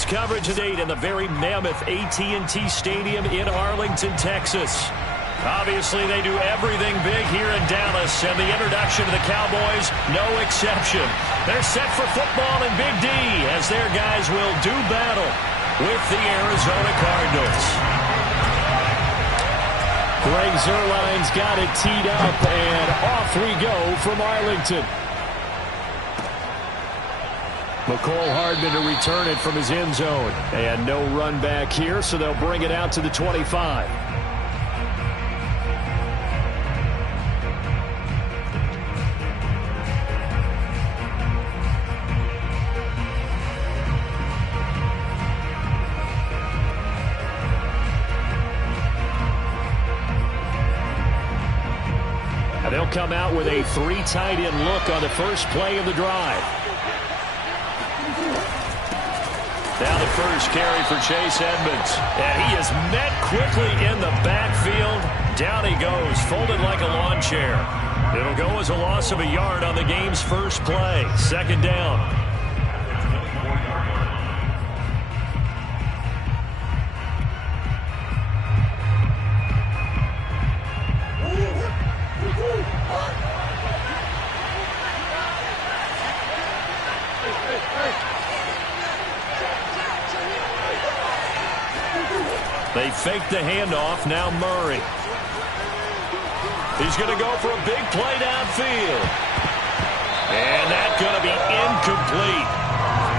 Sports coverage today in the very mammoth AT&T Stadium in Arlington, Texas. Obviously, they do everything big here in Dallas, and the introduction to the Cowboys, no exception. They're set for football in Big D as their guys will do battle with the Arizona Cardinals. Greg Zuerlein's got it teed up, and off we go from Arlington. McCole Hardman to return it from his end zone. And no run back here, so they'll bring it out to the 25. And they'll come out with a 3 tight end look on the first play of the drive. Now the first carry for Chase Edmonds. And he is met quickly in the backfield. Down he goes, folded like a lawn chair. It'll go as a loss of a yard on the game's first play. Second down. They fake the handoff. Now Murray. He's going to go for a big play downfield. And that's going to be incomplete.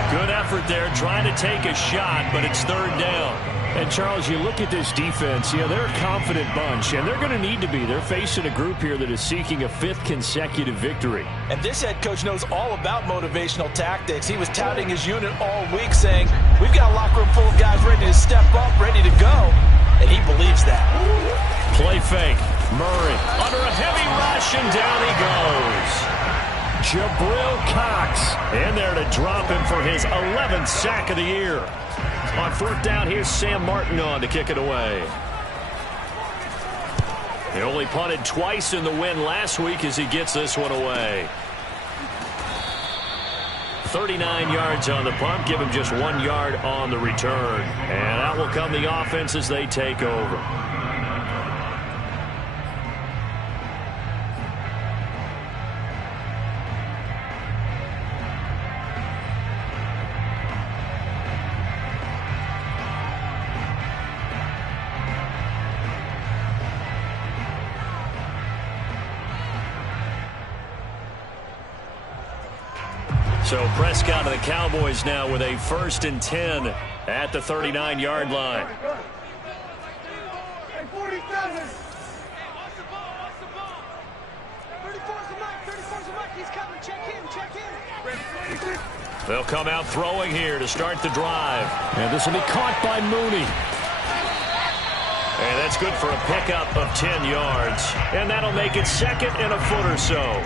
Good effort there trying to take a shot, but it's third down. And, Charles, you look at this defense, they're a confident bunch, and they're going to need to be. They're facing a group here that is seeking a 5th consecutive victory. And this head coach knows all about motivational tactics. He was touting his unit all week, saying, we've got a locker room full of guys ready to step up, ready to go. And he believes that. Play fake. Murray under a heavy rush, and down he goes. Jabril Cox in there to drop him for his 11th sack of the year. On fourth down, here's Sam Martin on to kick it away. He only punted twice in the win last week as he gets this one away. 39 yards on the punt, give him just 1 yard on the return. And out will come the offense as they take over. So Prescott of the Cowboys now with a 1st and 10 at the 39-yard line. They'll come out throwing here to start the drive. And this will be caught by Mooney. And that's good for a pickup of 10 yards. And that'll make it 2nd and a foot or so.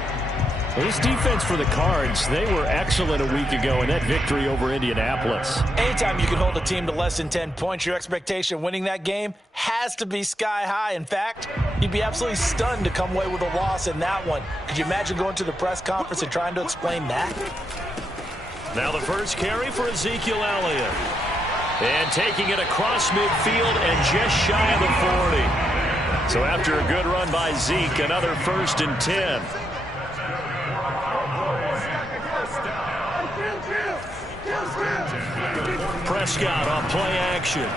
This defense for the Cards, they were excellent a week ago in that victory over Indianapolis. Anytime you can hold a team to less than 10 points, your expectation of winning that game has to be sky high. In fact, you'd be absolutely stunned to come away with a loss in that one. Could you imagine going to the press conference and trying to explain that? Now the first carry for Ezekiel Elliott. And taking it across midfield and just shy of the 40. So after a good run by Zeke, another 1st and 10. Prescott on play action.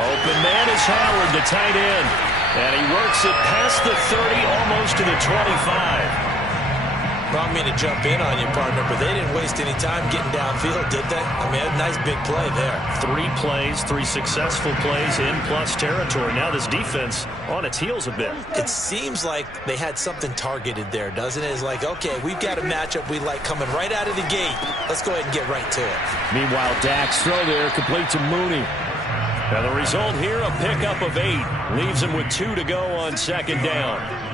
Open man is Howard, the tight end. And he works it past the 30, almost to the 25. Wrong me to jump in on you, partner, but they didn't waste any time getting downfield, did they? I mean, a nice big play there. 3 plays, 3 successful plays in plus territory. Now this defense on its heels a bit. It seems like they had something targeted there, doesn't it? It's like, okay, we've got a matchup we like coming right out of the gate. Let's go ahead and get right to it. Meanwhile, Dak's throw there complete to Mooney. Now the result here, a pickup of 8. Leaves him with 2 to go on 2nd down.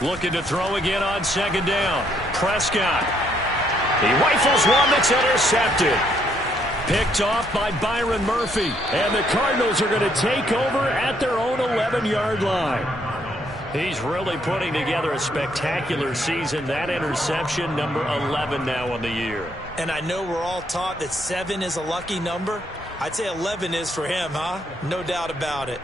Looking to throw again on 2nd down. Prescott. He rifles one that's intercepted. Picked off by Byron Murphy. And the Cardinals are going to take over at their own 11-yard line. He's really putting together a spectacular season. That interception, number 11 now on the year. And I know we're all taught that 7 is a lucky number. I'd say 11 is for him, huh? No doubt about it.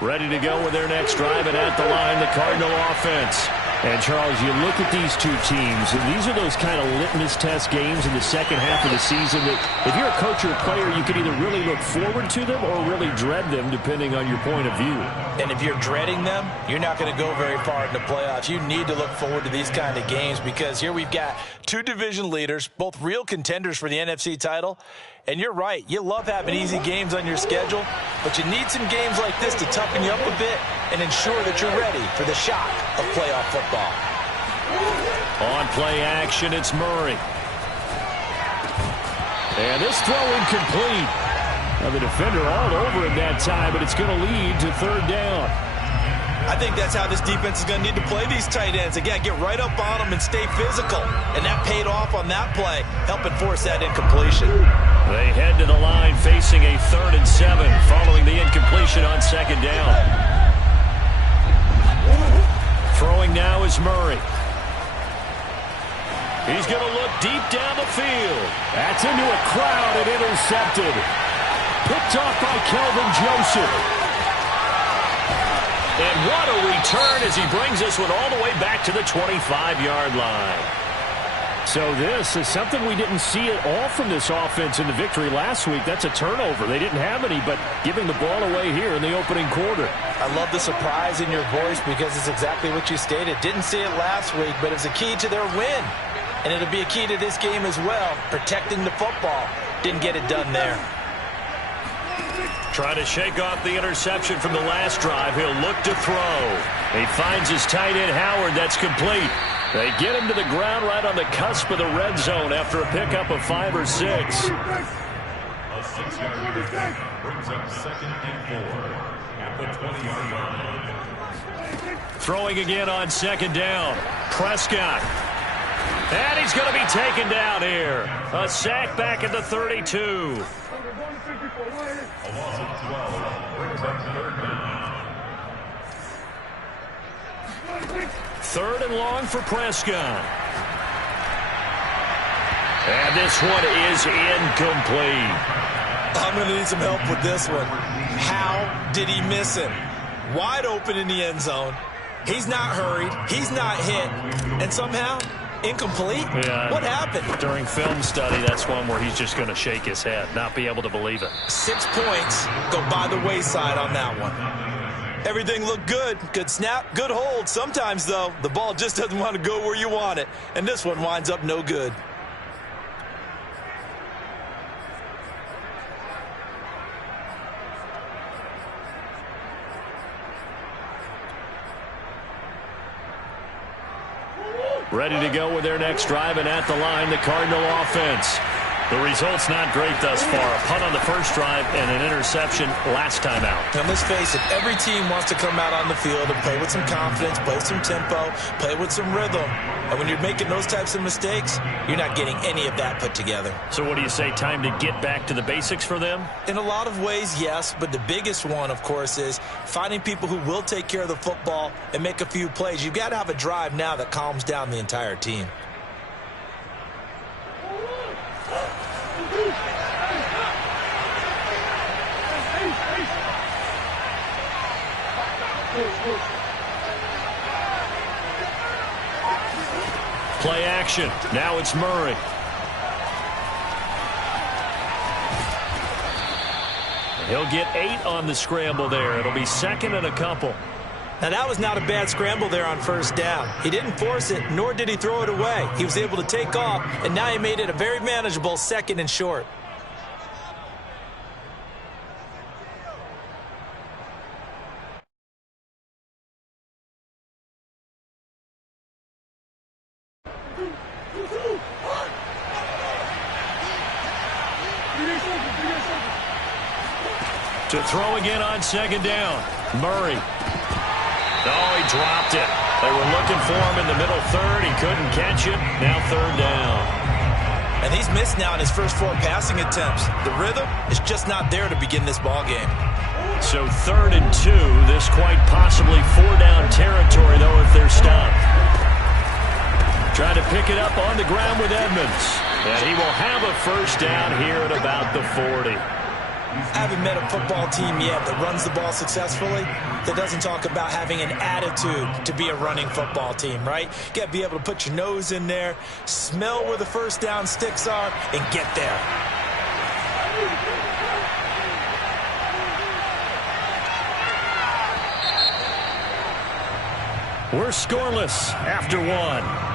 Ready to go with their next drive, and at the line, the Cardinal offense. And, Charles, you look at these two teams, and these are those kind of litmus test games in the second half of the season that if you're a coach or a player, you can either really look forward to them or really dread them, depending on your point of view. And if you're dreading them, you're not going to go very far in the playoffs. You need to look forward to these kind of games because here we've got two division leaders, both real contenders for the NFC title. And you're right, you love having easy games on your schedule, but you need some games like this to toughen you up a bit and ensure that you're ready for the shock of playoff football. On play action, it's Murray. And this throw incomplete. Now the defender all over him that time, but it's going to lead to third down. I think that's how this defense is going to need to play these tight ends. Again, get right up on them and stay physical. And that paid off on that play, helping force that incompletion. They head to the line facing a 3rd and 7 following the incompletion on second down. Throwing now is Murray. He's going to look deep down the field. That's into a crowd and intercepted. Picked off by Kelvin Joseph. And what a return as he brings this one all the way back to the 25-yard line. So this is something we didn't see at all from this offense in the victory last week. That's a turnover. They didn't have any, but giving the ball away here in the opening quarter. I love the surprise in your voice because it's exactly what you stated. Didn't see it last week, but it's a key to their win. And it'll be a key to this game as well, protecting the football. Didn't get it done there. Trying to shake off the interception from the last drive. He'll look to throw. He finds his tight end, Howard. That's complete. They get him to the ground right on the cusp of the red zone after a pickup of 5 or 6. A 6-yard pickup brings up 2nd and 4 at the 20-yard line. Throwing again on second down. Prescott. And he's going to be taken down here. A sack back at the 32. A loss of 12 brings up 3rd down. 3rd and long for Prescott. And this one is incomplete. I'm going to need some help with this one. How did he miss him? Wide open in the end zone. He's not hurried. He's not hit. And somehow, incomplete? Yeah, what happened? During film study, that's one where he's just going to shake his head, not be able to believe it. 6 points go by the wayside on that one. Everything looked good. Good snap, good hold. Sometimes, though, the ball just doesn't want to go where you want it. And this one winds up no good. Ready to go with their next drive, and at the line, the Cardinal offense. The result's not great thus far. A punt on the first drive and an interception last time out. Now, let's face it, every team wants to come out on the field and play with some confidence, play with some tempo, play with some rhythm. And when you're making those types of mistakes, you're not getting any of that put together. So what do you say, time to get back to the basics for them? In a lot of ways, yes, but the biggest one, of course, is finding people who will take care of the football and make a few plays. You've got to have a drive now that calms down the entire team. Play action. Now it's Murray. He'll get 8 on the scramble there. It'll be 2nd and a couple. Now, that was not a bad scramble there on first down. He didn't force it, nor did he throw it away. He was able to take off, and now he made it a very manageable 2nd and short. To throw again on second down. Murray. Oh, he dropped it. They were looking for him in the middle third. He couldn't catch it. Now 3rd down. And he's missed now in his first 4 passing attempts. The rhythm is just not there to begin this ball game. So 3rd and 2. This quite possibly 4-down territory, though, if they're stopped. Trying to pick it up on the ground with Edmonds. And he will have a first down here at about the 40. I haven't met a football team yet that runs the ball successfully that doesn't talk about having an attitude to be a running football team, right? You got to be able to put your nose in there, smell where the first down sticks are, and get there. We're scoreless after 1.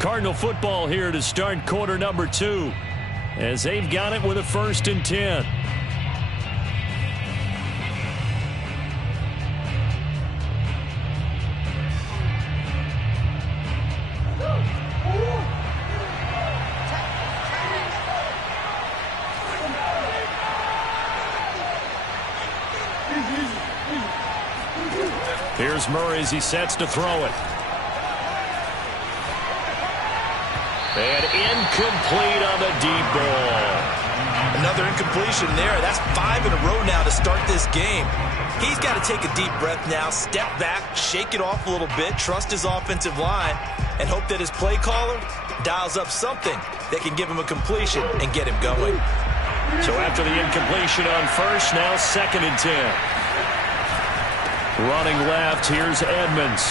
Cardinal football here to start quarter number 2 as they've got it with a 1st and 10. Here's Murray as he sets to throw it. And incomplete on the deep ball. Another incompletion there. That's 5 in a row now to start this game. He's got to take a deep breath now, step back, shake it off a little bit, trust his offensive line, and hope that his play caller dials up something that can give him a completion and get him going. So after the incompletion on 1st, now 2nd and 10. Running left, here's Edmonds.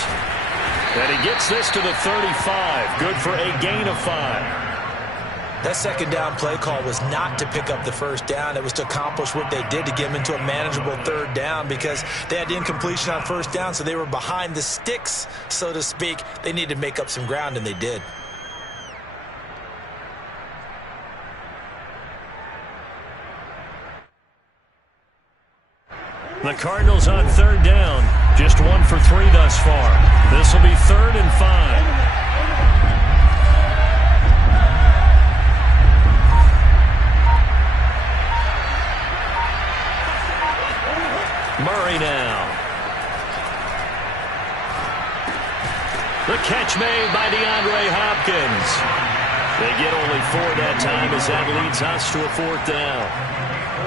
And he gets this to the 35. Good for a gain of 5. That 2nd down play call was not to pick up the first down. It was to accomplish what they did to get them into a manageable 3rd down because they had incompletion on 1st down, so they were behind the sticks, so to speak. They needed to make up some ground, and they did. The Cardinals on 3rd down. Just 1 for 3 thus far. This will be 3rd and 5. Murray now. The catch made by DeAndre Hopkins. They get only 4 that time as that leads us to a 4th down.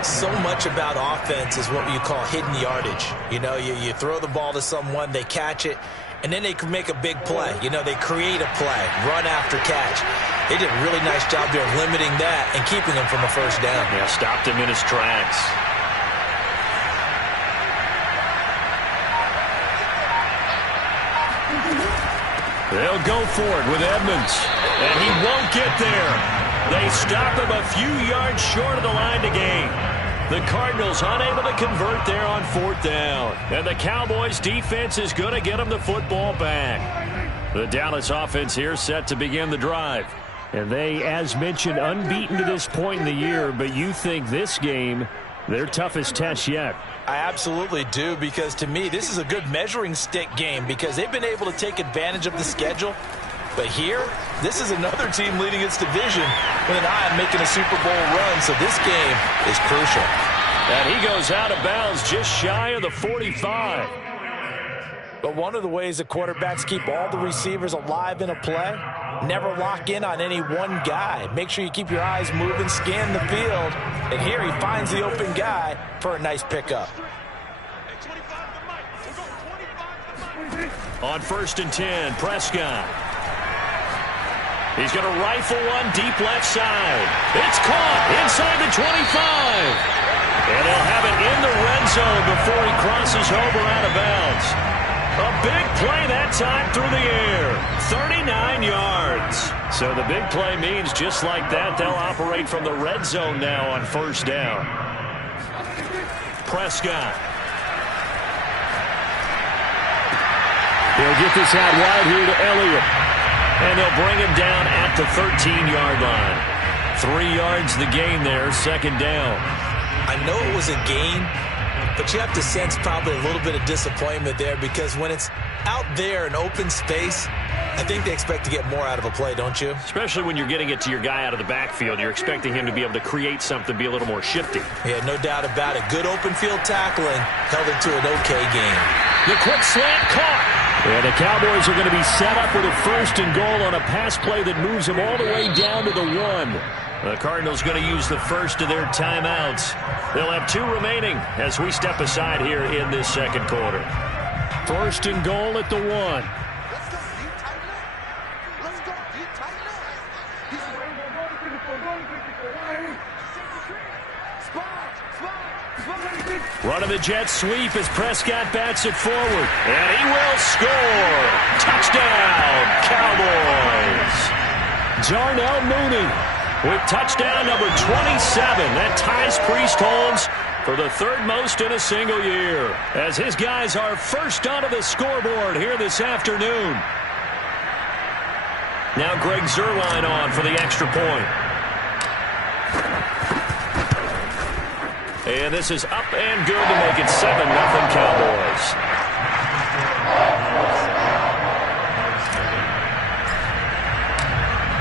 So much about offense is what you call hidden yardage. You know, you throw the ball to someone, they catch it, and then they can make a big play. You know, they create a play, run after catch. They did a really nice job there limiting that and keeping him from a first down. Yeah, stopped him in his tracks. They'll go for it with Edmonds, and he won't get there. They stop him a few yards short of the line to gain. The Cardinals unable to convert there on 4th down. And the Cowboys defense is going to get them the football back. The Dallas offense here set to begin the drive. And they, as mentioned, unbeaten to this point in the year. But you think this game, their toughest test yet? I absolutely do, because to me, this is a good measuring stick game because they've been able to take advantage of the schedule. But here, this is another team leading its division with an eye on making a Super Bowl run, so this game is crucial. And he goes out of bounds just shy of the 45. But one of the ways that quarterbacks keep all the receivers alive in a play, never lock in on any one guy. Make sure you keep your eyes moving, scan the field, and here he finds the open guy for a nice pickup. On 1st and 10, Prescott. He's going to rifle one deep left side. It's caught inside the 25. And he'll have it in the red zone before he crosses over out of bounds. A big play that time through the air. 39 yards. So the big play means just like that, they'll operate from the red zone now on 1st down. Prescott. He'll get this out wide here to Elliott. And they'll bring him down at the 13-yard line. 3 yards the gain there, 2nd down. I know it was a gain, but you have to sense probably a little bit of disappointment there because when it's out there in open space, I think they expect to get more out of a play, don't you? Especially when you're getting it to your guy out of the backfield. You're expecting him to be able to create something, be a little more shifty. Yeah, no doubt about it. Good open field tackling held it to an okay game. The quick slant caught. And the Cowboys are going to be set up with a 1st and goal on a pass play that moves them all the way down to the 1. The Cardinals going to use the first of their timeouts. They'll have 2 remaining as we step aside here in this second quarter. 1st and goal at the 1. Running the jet sweep as Prescott bats it forward. And he will score. Touchdown, Cowboys. Darnell Mooney with touchdown number 27. That ties Priest Holmes for the 3rd most in a single year, as his guys are first onto the scoreboard here this afternoon. Now Greg Zuerlein on for the extra point. And this is up and good to make it 7-0 Cowboys.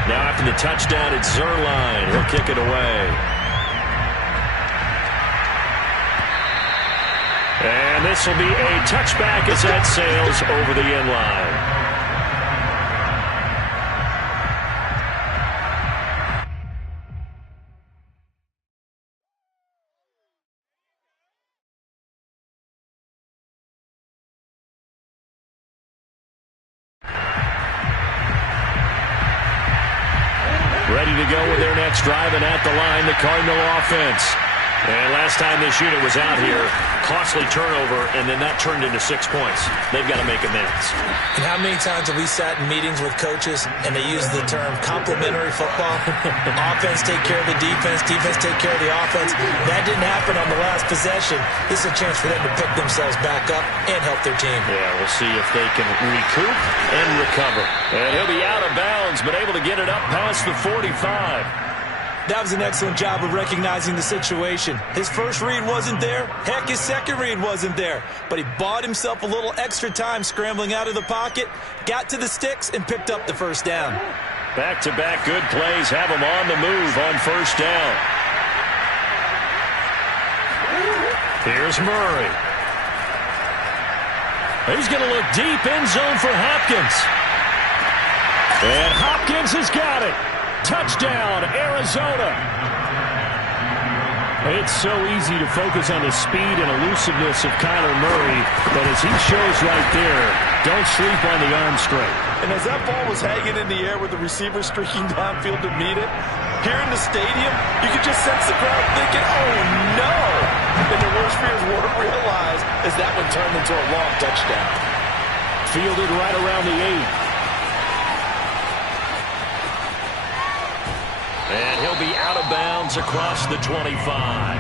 Now after the touchdown, it's Zuerlein. He'll kick it away. And this will be a touchback as that sails over the end line. Ready to go with their next drive, and at the line, the Cardinal offense. And last time this unit was out here, costly turnover, and then that turned into 6 points. They've got to make amends. And how many times have we sat in meetings with coaches and they use the term complementary football? Offense take care of the defense, defense take care of the offense. That didn't happen on the last possession. This is a chance for them to pick themselves back up and help their team. Yeah, we'll see if they can recoup and recover. And he'll be out of bounds, but able to get it up past the 45. That was an excellent job of recognizing the situation. His first read wasn't there. Heck, his second read wasn't there. But he bought himself a little extra time scrambling out of the pocket, got to the sticks, and picked up the first down. Back-to-back good plays have him on the move on first down. Here's Murray. He's going to look deep end zone for Hopkins. And Hopkins has got it. Touchdown, Arizona. It's so easy to focus on the speed and elusiveness of Kyler Murray, but as he shows right there, don't sleep on the arm strength. And as that ball was hanging in the air with the receiver streaking downfield to meet it, here in the stadium, you could just sense the crowd thinking, oh no! And their worst fears weren't realized as that one turned into a long touchdown. Fielded right around the 8. And he'll be out of bounds across the 25.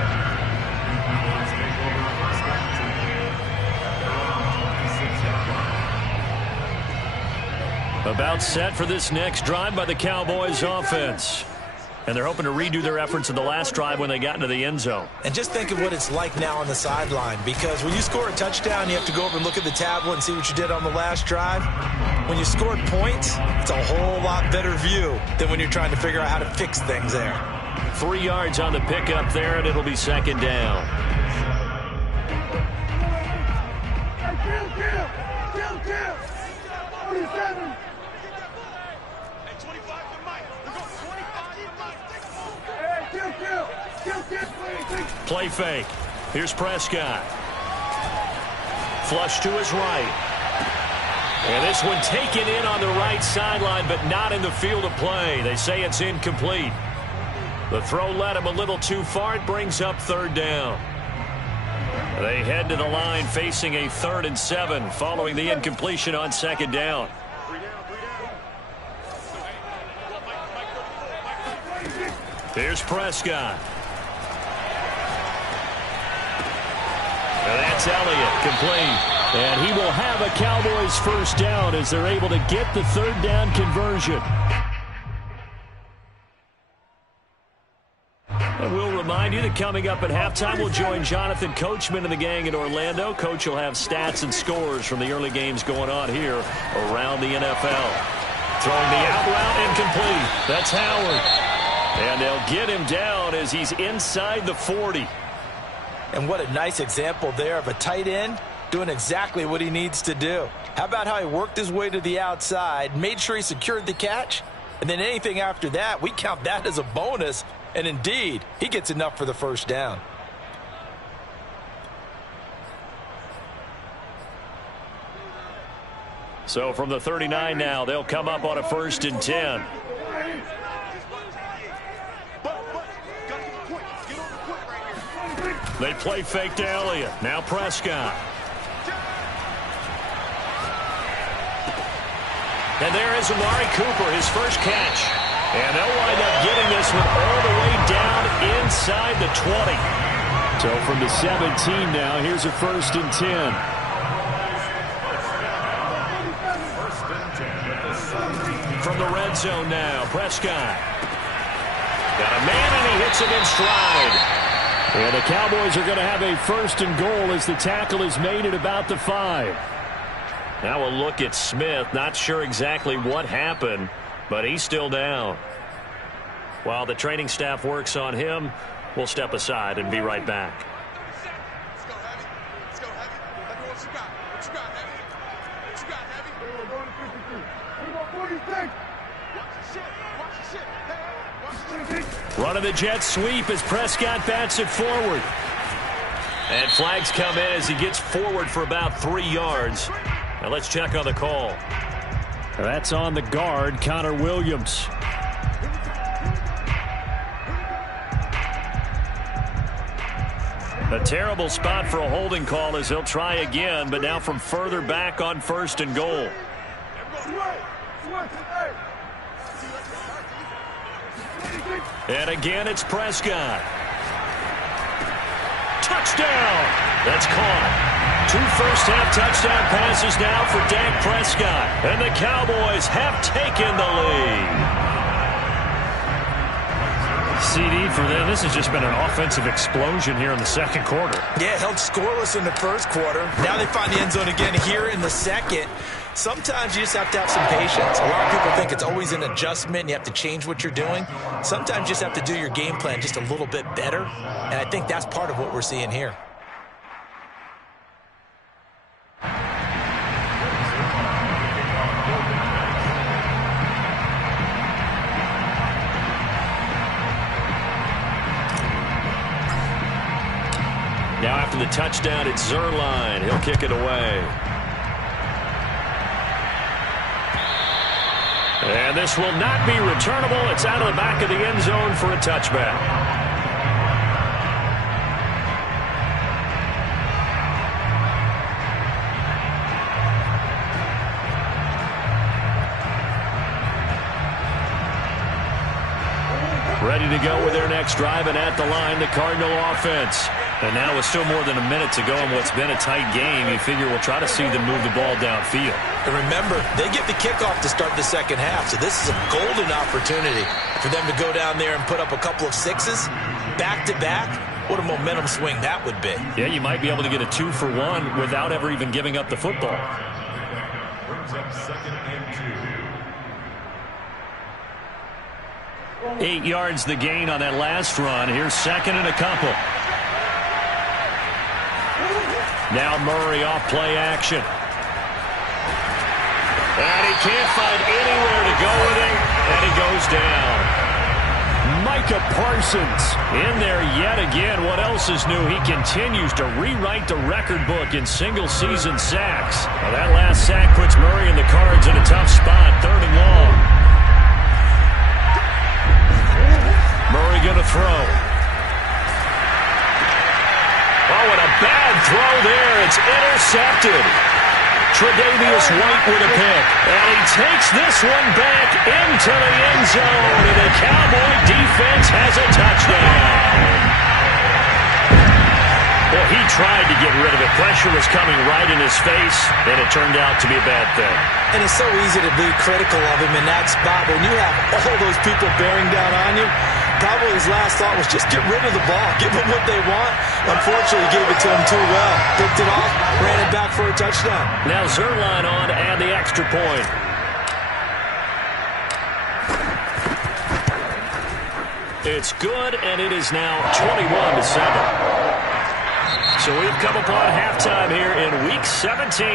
About set for this next drive by the Cowboys offense. And they're hoping to redo their efforts in the last drive when they got into the end zone. And just think of what it's like now on the sideline, because when you score a touchdown, you have to go over and look at the tablet and see what you did on the last drive. When you scored points, it's a whole lot better view than when you're trying to figure out how to fix things there. 3 yards on the pickup there, and it'll be second down. Play fake. Here's Prescott. Flush to his right. And this one taken in on the right sideline, but not in the field of play. They say it's incomplete. The throw led him a little too far. It brings up third down. They head to the line facing a 3rd and 7 following the incompletion on second down. Here's Prescott. And that's Elliott, complete. And he will have a Cowboys first down as they're able to get the 3rd down conversion. And we'll remind you that coming up at halftime, we'll join Jonathan Coachman and the gang in Orlando. Coach will have stats and scores from the early games going on here around the NFL. Throwing the out route incomplete. That's Howard. And they'll get him down as he's inside the 40. And what a nice example there of a tight end doing exactly what he needs to do. How about how he worked his way to the outside, made sure he secured the catch, and then anything after that, we count that as a bonus. And indeed, he gets enough for the first down. So from the 39 now, they'll come up on a 1st and 10. They play fake to Elliott. Now Prescott. And there is Amari Cooper, his first catch. And they'll wind up getting this one all the way down inside the 20. So from the 17 now, here's a 1st and 10. From the red zone now, Prescott. Got a man, and he hits him in stride. And the Cowboys are going to have a 1st and goal as the tackle is made at about the 5. Now we'll look at Smith. Not sure exactly what happened, but he's still down. While the training staff works on him, we'll step aside and be right back. Let's go, Heavy. Let's go, Heavy. Let me what you got. What you got, Heavy? What you got, Heavy? We're going to 53. What do you think? Watch the shit. Watch the shit. Hey, watch the shit. Running the jet sweep as Prescott bats it forward. And flags come in as he gets forward for about 3 yards. Now let's check on the call. That's on the guard, Connor Williams. A terrible spot for a holding call as he'll try again, but now from further back on 1st and goal. And again, it's Prescott. Touchdown! That's caught. 2 first-half touchdown passes now for Dak Prescott. And the Cowboys have taken the lead. CD for them. This has just been an offensive explosion here in the second quarter. Yeah, held scoreless in the first quarter. Now they find the end zone again here in the second. Sometimes you just have to have some patience. A lot of people think it's always an adjustment and you have to change what you're doing. Sometimes you just have to do your game plan just a little bit better. And I think that's part of what we're seeing here. Now after the touchdown, it's Zerline. He'll kick it away. And this will not be returnable. It's out of the back of the end zone for a touchback. Ready to go with their next drive, and at the line, the Cardinal offense. And now with still more than a minute to go in what's been a tight game, you figure we'll try to see them move the ball downfield. And remember, they get the kickoff to start the second half, so this is a golden opportunity for them to go down there and put up a couple of sixes back-to-back. What a momentum swing that would be. Yeah, you might be able to get a 2-for-1 without ever even giving up the football. Brings up 2nd and 2. 8 yards the gain on that last run. Here's 2nd and a couple. Now Murray off play action. And he can't find anywhere to go with it, and he goes down. Micah Parsons in there yet again. What else is new? He continues to rewrite the record book in single-season sacks. Well, that last sack puts Murray and the Cards in a tough spot, 3rd and long. Murray going to throw. Oh, and a bad throw there. It's intercepted. Tre'Davious White with a pick. And he takes this one back into the end zone. And the Cowboy defense has a touchdown. Well, he tried to get rid of it. Pressure was coming right in his face, and it turned out to be a bad thing. And it's so easy to be critical of him in that spot. When you have all those people bearing down on you, probably his last thought was just get rid of the ball. Give them what they want. Unfortunately, he gave it to him too well. Picked it off, ran it back for a touchdown. Now Zerline on to add the extra point. It's good, and it is now 21-7. So we've come upon halftime here in Week 17.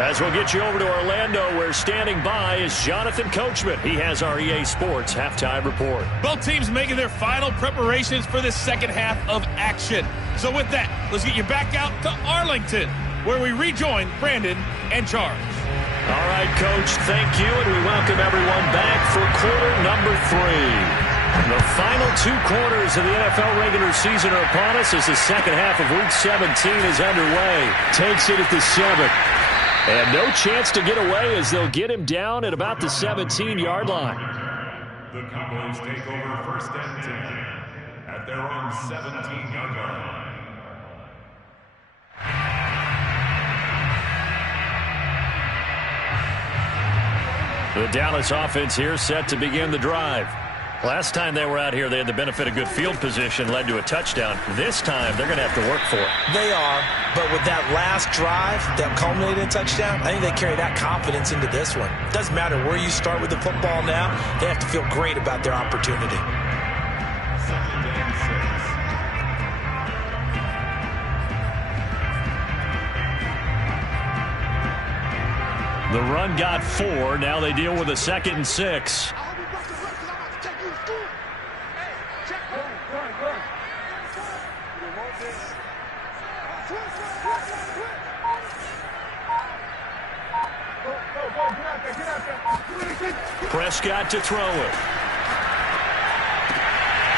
As we'll get you over to Orlando, where standing by is Jonathan Coachman. He has our EA Sports halftime report. Both teams making their final preparations for the second half of action. So with that, let's get you back out to Arlington, where we rejoin Brandon and Charles. All right, Coach, thank you, and we welcome everyone back for quarter number 3. The final 2 quarters of the NFL regular season are upon us as the second half of Week 17 is underway. Takes it at the 7. And no chance to get away as they'll get him down at about the 17-yard line. The Cowboys take over first and 10 at their own 17-yard line. The Dallas offense here set to begin the drive. Last time they were out here, they had the benefit of good field position, led to a touchdown. This time, they're going to have to work for it. They are, but with that last drive that culminated in a touchdown, I think they carry that confidence into this one. Doesn't matter where you start with the football now, they have to feel great about their opportunity. Second and 6. The run got 4. Now they deal with a 2nd and 6. Prescott to throw it.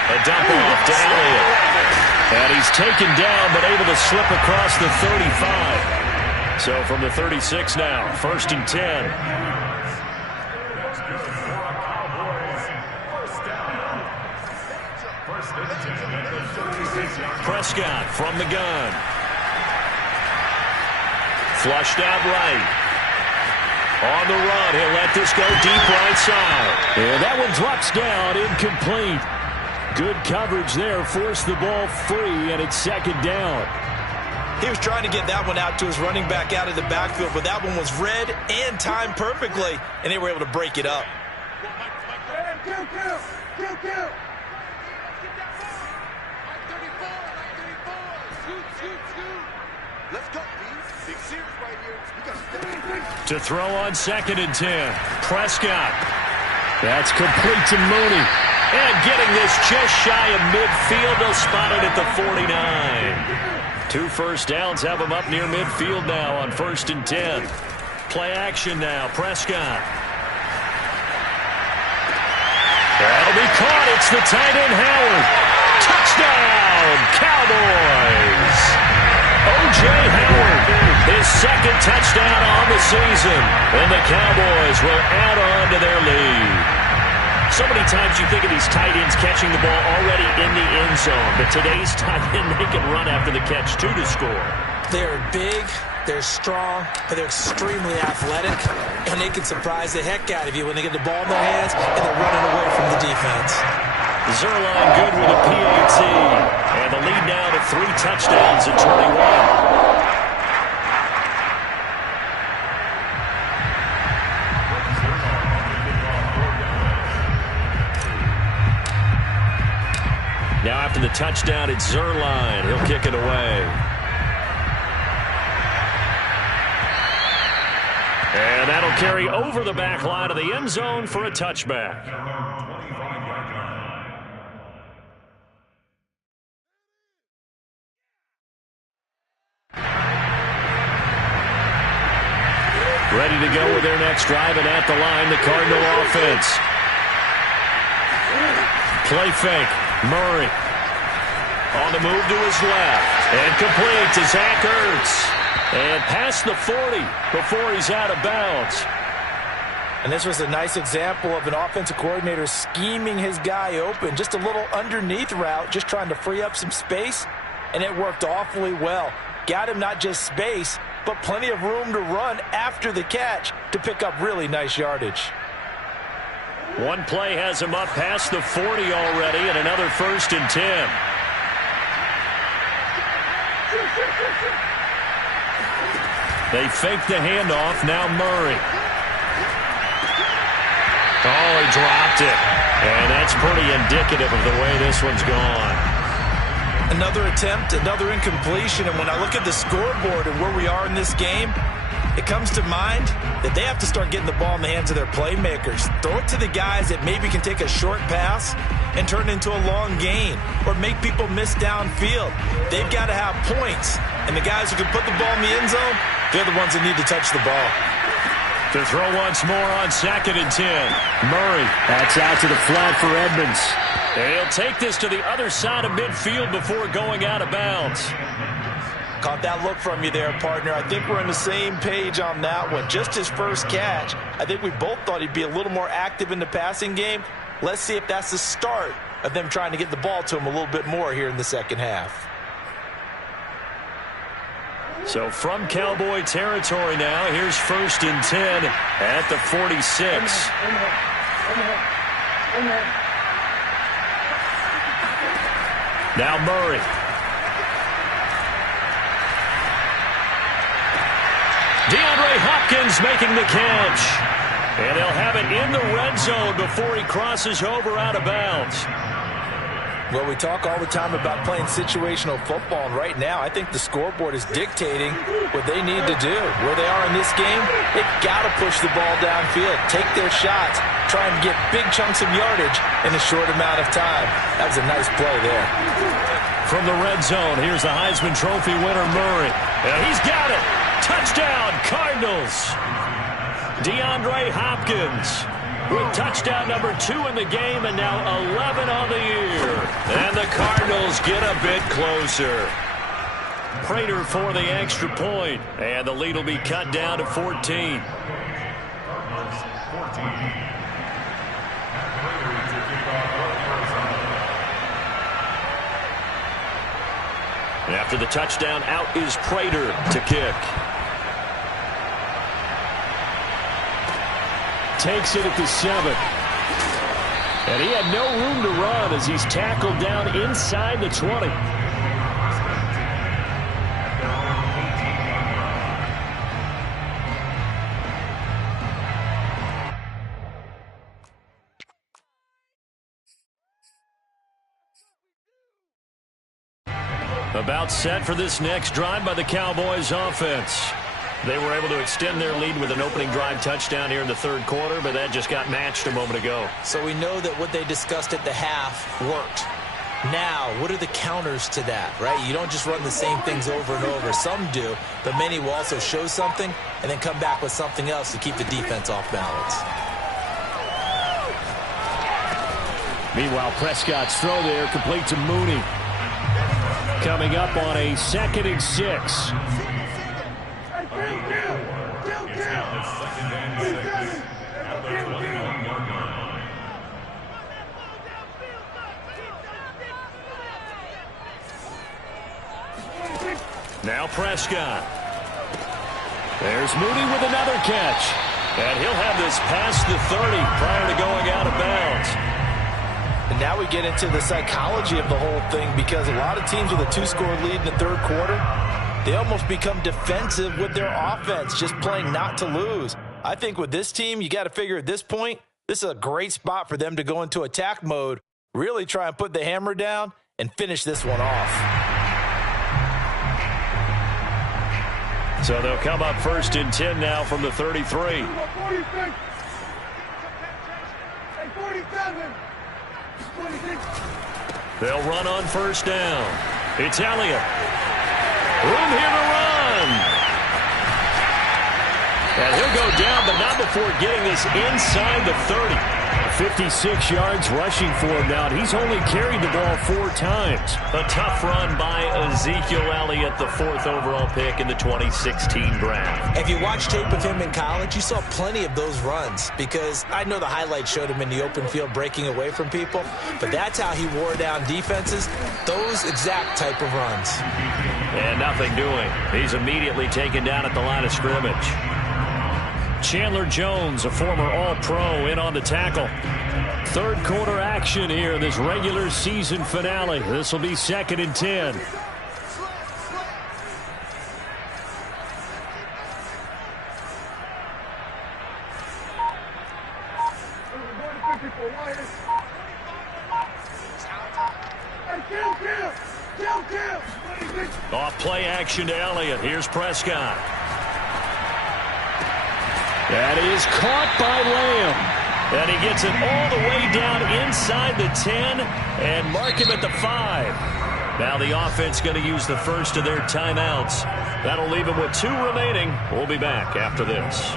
A dump off to Elliott. And he's taken down, but able to slip across the 35. So from the 36 now, 1st and 10. Prescott from the gun. Flushed out right. On the run, he'll let this go deep right side. And that one drops down, incomplete. Good coverage there, forced the ball free, and it's 2nd down. He was trying to get that one out to his running back out of the backfield, but that one was read and timed perfectly, and they were able to break it up. Let's go, big series right here. To throw on 2nd and 10. Prescott. That's complete to Mooney. And getting this just shy of midfield. They'll spot it at the 49. 2 first downs have him up near midfield now on 1st and 10. Play action now. Prescott. That'll be caught. It's the tight end Howard. Touchdown, Cowboys. O.J. Howard, his 2nd touchdown on the season. And the Cowboys will add on to their lead. So many times you think of these tight ends catching the ball already in the end zone. But today's tight end, they can run after the catch, too, to score. They're big, they're strong, but they're extremely athletic. And they can surprise the heck out of you when they get the ball in their hands and they're running away from the defense. Zerline good with a PAT. And the lead now to 3 touchdowns at 21. Now after the touchdown, it's Zerline. He'll kick it away. And that'll carry over the back line of the end zone for a touchback. Ready to go with their next drive, and at the line, the Cardinal offense. Play fake. Murray. On the move to his left. And complete to Zach Ertz. And past the 40 before he's out of bounds. And this was a nice example of an offensive coordinator scheming his guy open. Just a little underneath route, just trying to free up some space. And it worked awfully well. Got him not just space, but plenty of room to run after the catch to pick up really nice yardage. One play has him up past the 40 already, and another 1st and 10. They fake the handoff. Now Murray. Oh, he dropped it. And that's pretty indicative of the way this one's gone. Another attempt, another incompletion, and when I look at the scoreboard and where we are in this game, it comes to mind that they have to start getting the ball in the hands of their playmakers. Throw it to the guys that maybe can take a short pass and turn it into a long gain or make people miss downfield. They've got to have points, and the guys who can put the ball in the end zone, they're the ones that need to touch the ball. To throw once more on 2nd and 10. Murray, that's out to the flat for Edmonds. And he'll take this to the other side of midfield before going out of bounds. Caught that look from you there, partner. I think we're on the same page on that one. Just his first catch. I think we both thought he'd be a little more active in the passing game. Let's see if that's the start of them trying to get the ball to him a little bit more here in the second half. So from Cowboy territory now, here's 1st and 10 at the 46. Now Murray. DeAndre Hopkins making the catch. And they'll have it in the red zone before he crosses over out of bounds. Well, we talk all the time about playing situational football, and right now I think the scoreboard is dictating what they need to do. Where they are in this game, they've got to push the ball downfield, take their shots, try and get big chunks of yardage in a short amount of time. That was a nice play there. From the red zone, here's the Heisman Trophy winner, Murray. And he's got it. Touchdown, Cardinals. DeAndre Hopkins with touchdown number 2 in the game and now 11 on the year. And the Cardinals get a bit closer. Prater for the extra point. And the lead will be cut down to 14. And after the touchdown, out is Prater to kick. Takes it at the 7. And he had no room to run as he's tackled down inside the 20. About set for this next drive by the Cowboys offense. They were able to extend their lead with an opening drive touchdown here in the 3rd quarter, but that just got matched a moment ago. So we know that what they discussed at the half worked. Now, what are the counters to that, right? You don't just run the same things over and over. Some do, but many will also show something and then come back with something else to keep the defense off balance. Meanwhile, Prescott's throw there complete to Mooney. Coming up on a 2nd and 6. Now Prescott. There's Mooney with another catch. And he'll have this past the 30 prior to going out of bounds. And now we get into the psychology of the whole thing, because a lot of teams with a 2-score lead in the 3rd quarter, they almost become defensive with their offense, just playing not to lose. I think with this team, you got to figure at this point, this is a great spot for them to go into attack mode, really try and put the hammer down and finish this one off. So they'll come up 1st and 10 now from the 33. They'll run on 1st down. It's Elliott. Room here to run. And he'll go down, but not before getting this inside the 30. 56 yards rushing for him now. He's only carried the ball 4 times. A tough run by Ezekiel Elliott, the 4th overall pick in the 2016 draft. If you watch tape of him in college, you saw plenty of those runs, because I know the highlights showed him in the open field breaking away from people, but that's how he wore down defenses, those exact type of runs. And nothing doing. He's immediately taken down at the line of scrimmage. Chandler Jones, a former All-Pro, in on the tackle. 3rd quarter action here in this regular season finale. This will be 2nd and 10. Off play action to Elliott. Here's Prescott. That is caught by Lamb. And he gets it all the way down inside the 10 and mark him at the 5. Now the offense going to use the first of their timeouts. That'll leave him with 2 remaining. We'll be back after this.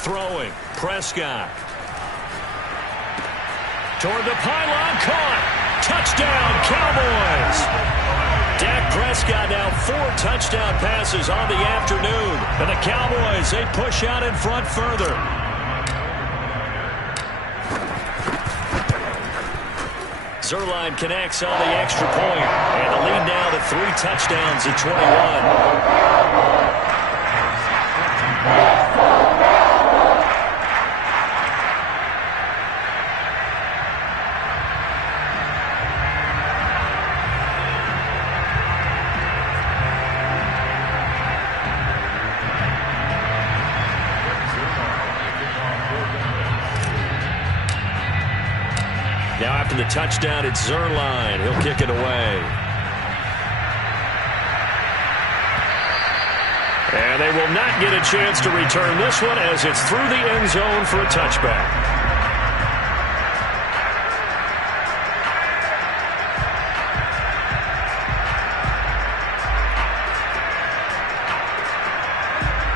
Throwing, Prescott. Toward the pylon, caught. Touchdown, Cowboys. Dak Prescott now 4 touchdown passes on the afternoon. And the Cowboys, they push out in front further. Zerline connects on the extra point. And the lead now to 3 touchdowns at 21. Now after the touchdown, it's Zerline. He'll kick it away. And they will not get a chance to return this one as it's through the end zone for a touchback.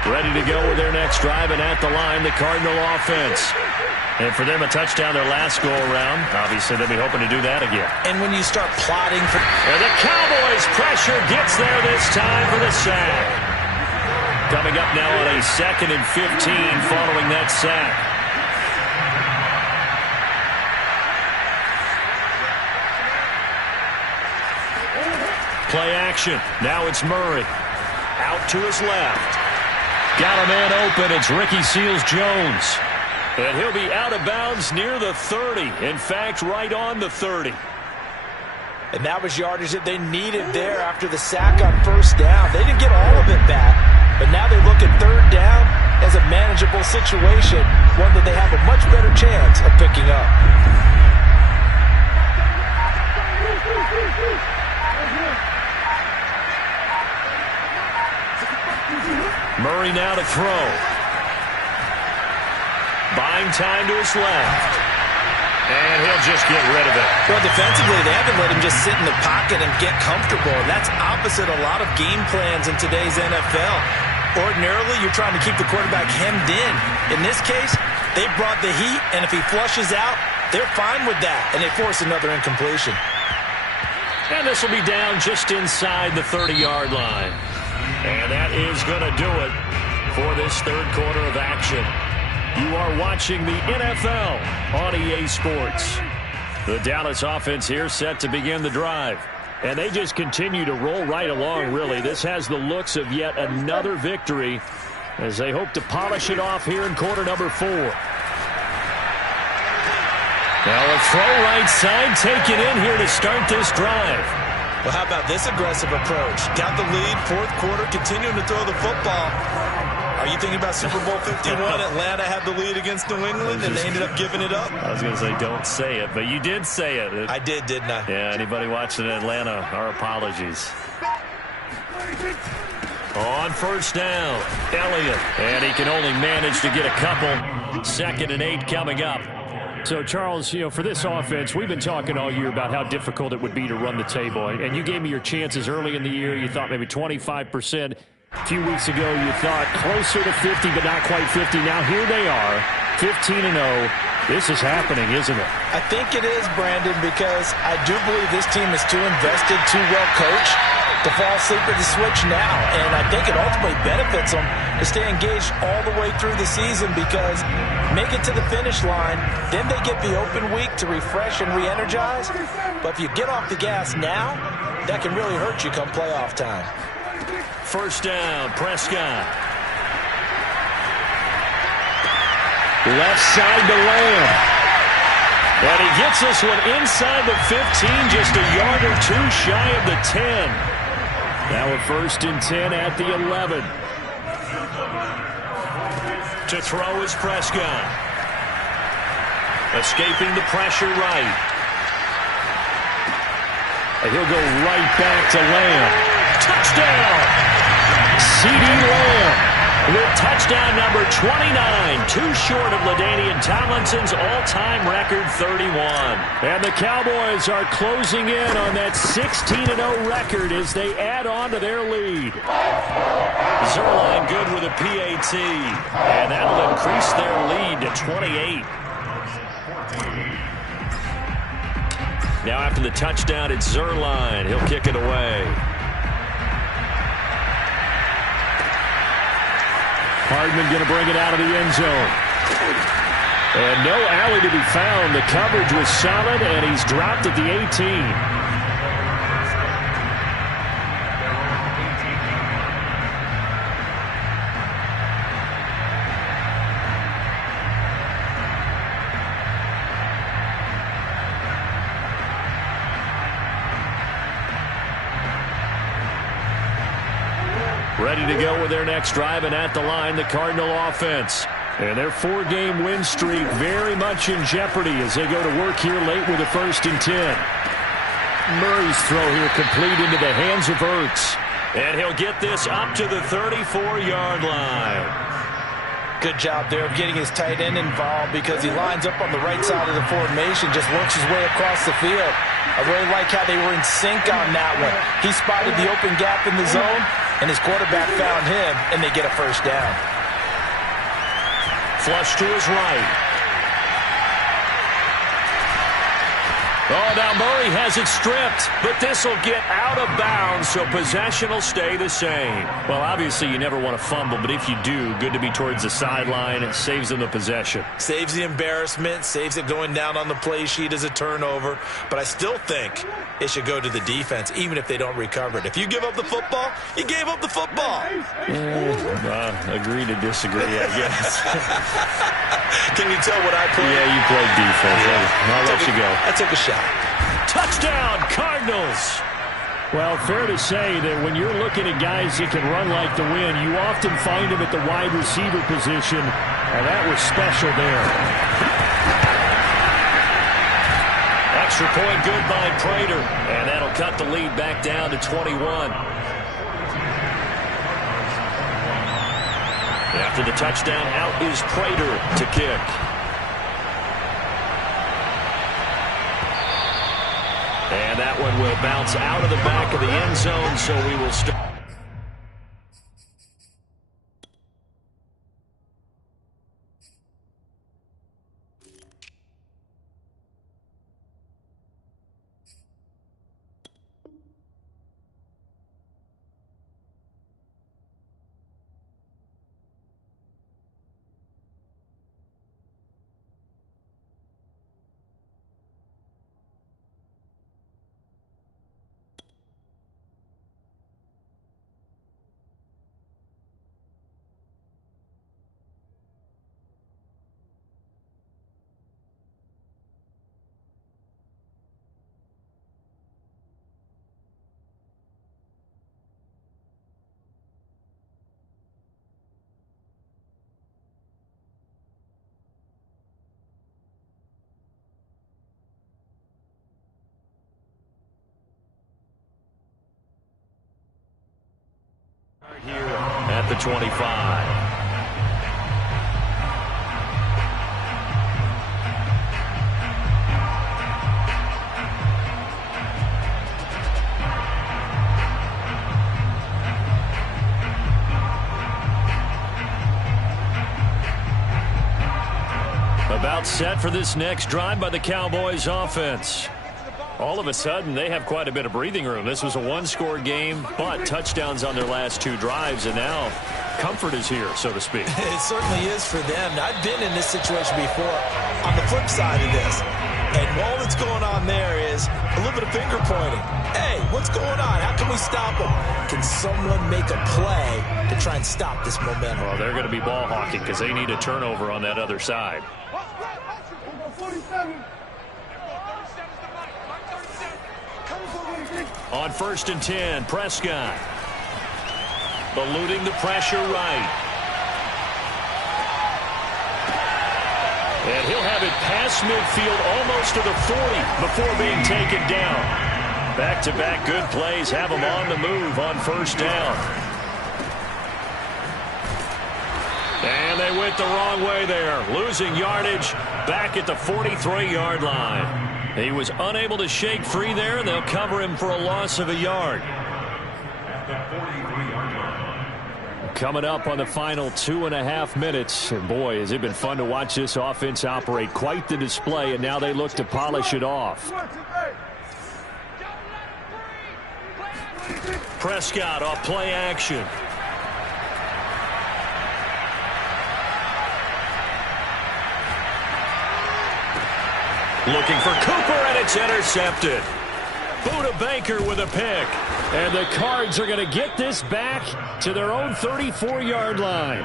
Ready to go with their next drive, and at the line, the Cardinal offense. And for them, a touchdown their last go-around. Obviously, they'll be hoping to do that again. And when you start plotting for... And the Cowboys' pressure gets there this time for the sack. Coming up now on a 2nd and 15 following that sack. Play action. Now it's Murray. Out to his left. Got a man open. It's Ricky Seals-Jones. And he'll be out of bounds near the 30. In fact, right on the 30. And that was yardage that they needed there after the sack on first down. They didn't get all of it back, but now they look at third down as a manageable situation, one that they have a much better chance of picking up. Murray now to throw. Buying time to his left. And he'll just get rid of it. Well, defensively, they haven't let him just sit in the pocket and get comfortable. And that's opposite a lot of game plans in today's NFL. Ordinarily, you're trying to keep the quarterback hemmed in. In this case, they brought the heat, and if he flushes out, they're fine with that. And they force another incompletion. And this will be down just inside the 30-yard line. And that is going to do it for this third quarter of action. You are watching the NFL on EA Sports. The Dallas offense here set to begin the drive. And they just continue to roll right along, really. This has the looks of yet another victory as they hope to polish it off here in quarter number 4. Now a throw right side taken in here to start this drive. Well, how about this aggressive approach? Got the lead, fourth quarter, continuing to throw the football. Are you thinking about Super Bowl 51? Atlanta had the lead against New England, and they ended up giving it up? I was going to say, don't say it, but you did say it. I did, didn't I? Yeah, anybody watching Atlanta, our apologies. On first down, Elliott. And he can only manage to get a couple. 2nd and 8 coming up. So, Charles, you know, for this offense, we've been talking all year about how difficult it would be to run the table. And you gave me your chances early in the year. You thought maybe 25%. A few weeks ago, you thought closer to 50, but not quite 50. Now here they are, 15-0. This is happening, isn't it? I think it is, Brandon, because I do believe this team is too invested, too well coached to fall asleep at the switch now. And I think it ultimately benefits them to stay engaged all the way through the season because make it to the finish line, then they get the open week to refresh and re-energize. But if you get off the gas now, that can really hurt you come playoff time. First down, Prescott. Left side to Lamb. And he gets this one inside the 15, just a yard or two shy of the 10. Now a 1st and 10 at the 11. To throw is Prescott. Escaping the pressure right. And he'll go right back to Lamb. Touchdown! CeeDee Lamb with touchdown number 29, too short of LaDainian Tomlinson's all-time record 31. And the Cowboys are closing in on that 16-0 record as they add on to their lead. Zerline good with a PAT, and that'll increase their lead to 28. Now after the touchdown, it's Zerline. He'll kick it away. Hardman going to bring it out of the end zone. And no alley to be found. The coverage was solid, and he's dropped at the 18. Ready to go with their next drive, and at the line, the Cardinal offense. And their 4-game win streak very much in jeopardy as they go to work here late with a 1st and 10. Murray's throw here complete into the hands of Ertz. And he'll get this up to the 34-yard line. Good job there of getting his tight end involved because he lines up on the right side of the formation, just works his way across the field. I really like how they were in sync on that one. He spotted the open gap in the zone, and his quarterback found him, and they get a 1st down. Flush to his right. Oh, now Murray has it stripped, but this will get out of bounds, so possession will stay the same. Well, obviously you never want to fumble, but if you do, good to be towards the sideline. It saves them the possession. Saves the embarrassment, saves it going down on the play sheet as a turnover, but I still think it should go to the defense, even if they don't recover it. If you give up the football, you gave up the football. Agree to disagree, I guess. Can you tell what I played? Yeah, you played defense. Yeah. I'll let you go. I took a shot. Touchdown, Cardinals! Well, fair to say that when you're looking at guys that can run like the wind, you often find them at the wide receiver position, and that was special there. Extra point good by Prater, and that'll cut the lead back down to 21. After the touchdown, out is Prater to kick. And that one will bounce out of the back of the end zone, so we will start. Here at the 25. About set for this next drive by the Cowboys offense. All of a sudden, they have quite a bit of breathing room. This was a one-score game, but touchdowns on their last 2 drives, and now comfort is here, so to speak. It certainly is for them. I've been in this situation before on the flip side of this. And all that's going on there is a little bit of finger pointing. Hey, what's going on? How can we stop them? Can someone make a play to try and stop this momentum? Well, they're going to be ball hawking because they need a turnover on that other side. On 1st and 10, Prescott. Eluding the pressure right. And he'll have it past midfield almost to the 40 before being taken down. Back-to-back good plays have him on the move on 1st down. And they went the wrong way there. Losing yardage back at the 43-yard line. He was unable to shake free there, and they'll cover him for a loss of a yard. Coming up on the final 2.5 minutes. And boy, has it been fun to watch this offense operate. Quite the display, and now they look to polish it off. Prescott off play action. Looking for Cooper, and it's intercepted. Buda Baker with a pick. And the Cards are going to get this back to their own 34-yard line.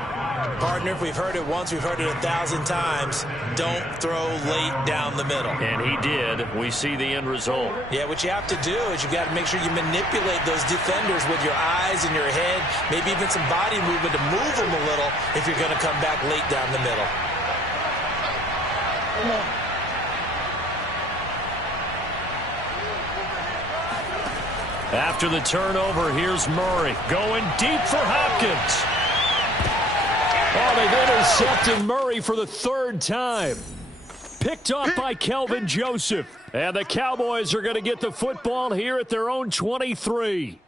Partner, if we've heard it once, we've heard it 1,000 times. Don't throw late down the middle. And he did. We see the end result. Yeah, what you have to do is you've got to make sure you manipulate those defenders with your eyes and your head, maybe even some body movement to move them a little if you're going to come back late down the middle. Come on. After the turnover, here's Murray going deep for Hopkins. Oh, they've intercepted Murray for the 3rd time. Picked off by Kelvin Joseph. And the Cowboys are going to get the football here at their own 23.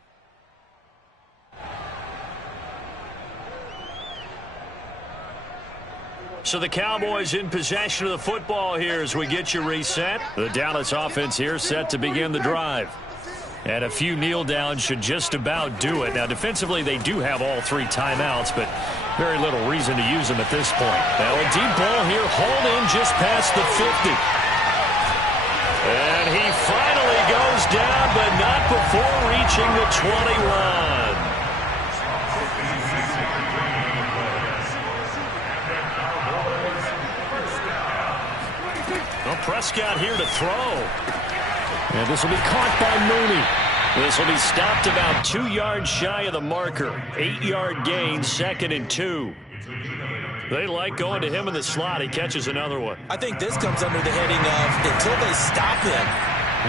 So the Cowboys in possession of the football here as we get you reset. The Dallas offense here set to begin the drive. And a few kneel downs should just about do it. Now, defensively, they do have all 3 timeouts, but very little reason to use them at this point. Now, a deep ball here, hauled in just past the 50. And he finally goes down, but not before reaching the 21. Well, Prescott here to throw. And this will be caught by Mooney. This will be stopped about 2 yards shy of the marker. 8-yard gain, 2nd and 2. They like going to him in the slot. He catches another one. I think this comes under the heading of until they stop him,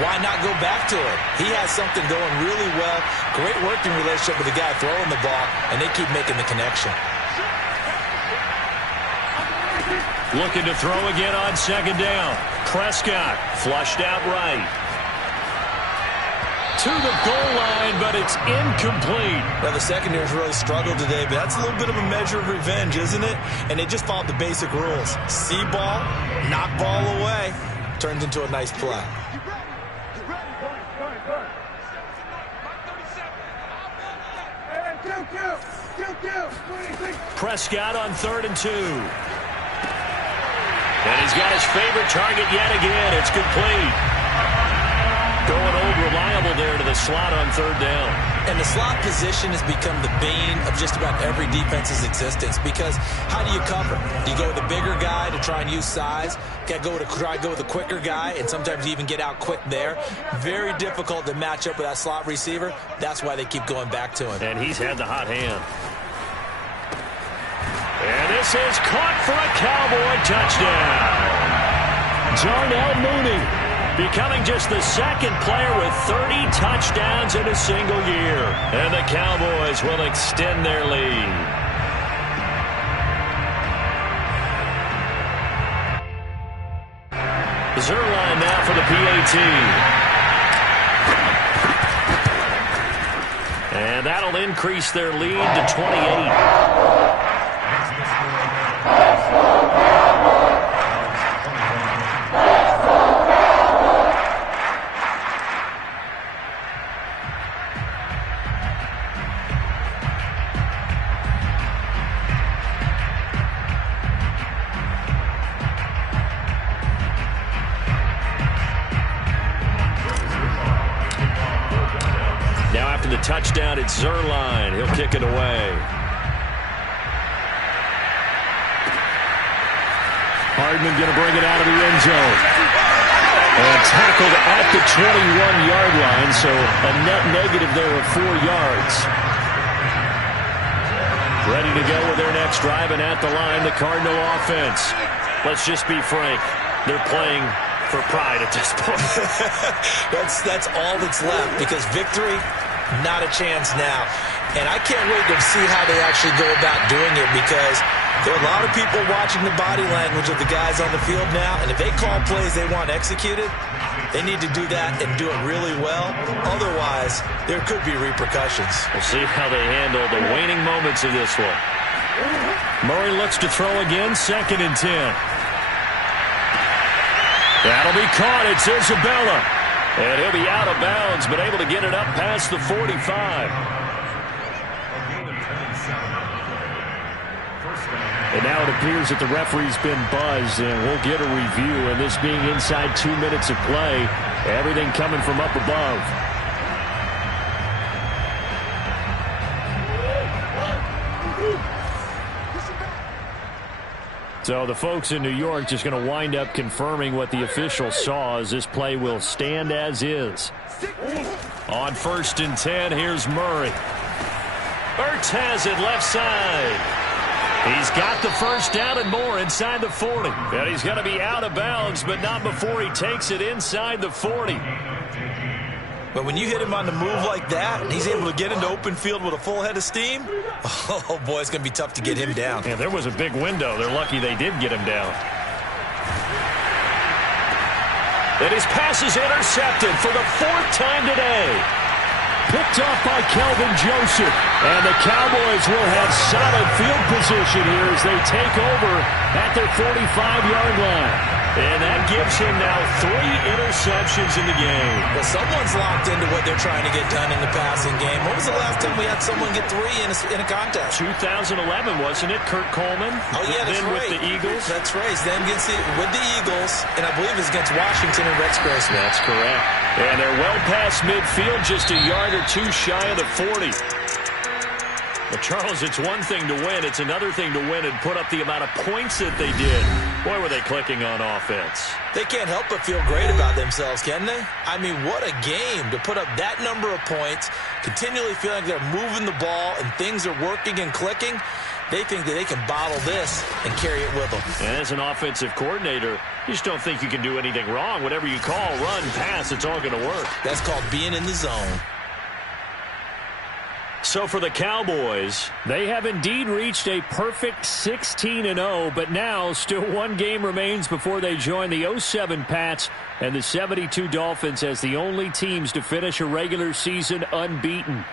why not go back to it? He has something going really well. Great working relationship with the guy throwing the ball, and they keep making the connection. Looking to throw again on 2nd down. Prescott flushed out right. To the goal line, but it's incomplete. Now, the secondary's really struggled today, but that's a little bit of a measure of revenge, isn't it? And they just followed the basic rules. See ball, knock ball away. Turns into a nice play. Prescott on 3rd and 2. And he's got his favorite target yet again. It's complete. Going old reliable there to the slot on 3rd down. And the slot position has become the bane of just about every defense's existence, because how do you cover? Do you go with the bigger guy to try and use size? Got to try to go with the quicker guy, and sometimes you even get out quick there. Very difficult to match up with that slot receiver. That's why they keep going back to him. And he's had the hot hand. And this is caught for a Cowboy touchdown. Darnell Mooney becoming just the 2nd player with 30 touchdowns in a single year. And the Cowboys will extend their lead. Zerline now for the PAT. And that'll increase their lead to 28. Touchdown, it's Zerline. He'll kick it away. Hardman going to bring it out of the end zone. And tackled at the 21-yard line, so a net negative there of 4 yards. Ready to go with their next drive, and at the line, the Cardinal offense. Let's just be frank. They're playing for pride at this point. That's all that's left, because victory, not a chance now. And I can't wait to see how they actually go about doing it, because there are a lot of people watching the body language of the guys on the field now, and if they call plays they want executed, they need to do that and do it really well. Otherwise, there could be repercussions. We'll see how they handle the waning moments of this one. Murray looks to throw again, 2nd and 10. That'll be caught. It's Isabella. And he'll be out of bounds, but able to get it up past the 45. And now it appears that the referee's been buzzed, and we'll get a review. And this being inside 2 minutes of play, everything coming from up above. So the folks in New York just going to wind up confirming what the official saw, as this play will stand as is. On 1st and 10, here's Murray. Ertz has it left side. He's got the first down and more inside the 40. And he's going to be out of bounds, but not before he takes it inside the 40. But when you hit him on the move like that, and he's able to get into open field with a full head of steam, oh, boy, it's going to be tough to get him down. And there was a big window. They're lucky they did get him down. And his pass is intercepted for the 4th time today. Picked off by Kelvin Joseph. And the Cowboys will have solid field position here as they take over at their 45-yard line. And that gives him now 3 interceptions in the game. Well, someone's locked into what they're trying to get done in the passing game. When was the last time we had someone get 3 in a contest? 2011, wasn't it? Kurt Coleman. Oh, yeah, that's then right. With the Eagles. That's right. Then with the Eagles, and I believe it's against Washington and Rex Grossman. That's correct. And they're well past midfield, just a yard or 2 shy of the 40. Well, Charles, it's one thing to win. It's another thing to win and put up the amount of points that they did. Boy, were they clicking on offense. They can't help but feel great about themselves, can they? I mean, what a game to put up that number of points, continually feeling like they're moving the ball and things are working and clicking. They think that they can bottle this and carry it with them. And as an offensive coordinator, you just don't think you can do anything wrong. Whatever you call, run, pass, it's all going to work. That's called being in the zone. So for the Cowboys, they have indeed reached a perfect 16-0, but now still 1 game remains before they join the 07 Pats and the 72 Dolphins as the only teams to finish a regular season unbeaten.